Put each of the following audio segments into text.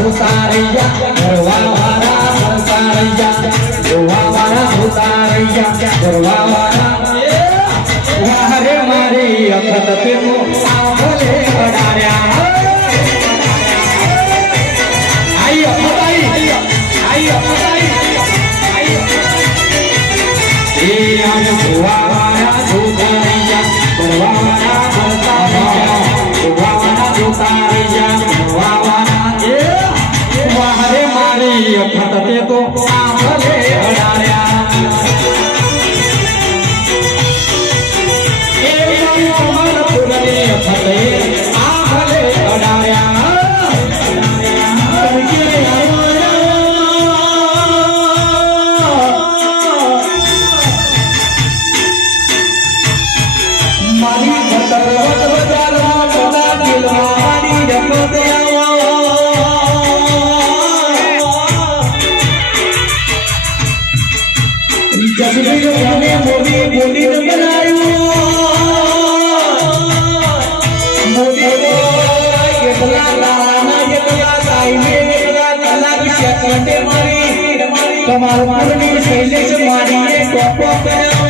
જોતારૈયા કરવાવાળા સંસારૈયા જોવાવાળા જોતારૈયા કરવાવાળા વાહરે મારી અખત તેનો આંખલે અડાડ્યા આઈ અખત આઈ આઈ અખત આઈ એ આમ જોવાવાળા જોતારૈયા કરવાવાળા મારી અખત સેકન્ડે મારી તમારો મારી શૈલેષ મારીને ટોપો કર્યો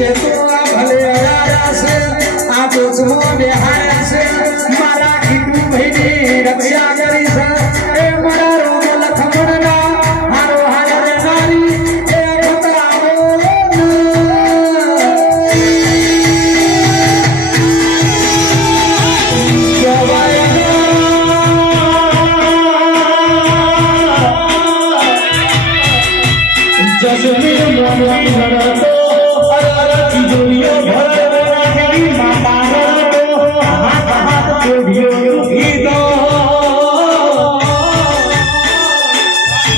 के तोरा भले आया से Just a little more. दुनिया भर